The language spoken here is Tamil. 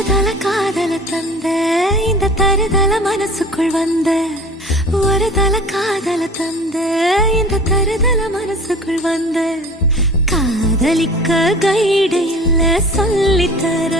தருதல காதல தந்த இந்த தருதல மனசுக்குள் வந்த ஒரு தல காதல தந்த இந்த தருதல மனசுக்குள் வந்த காதலிக்க கைடு இல்ல சொல்லித்தர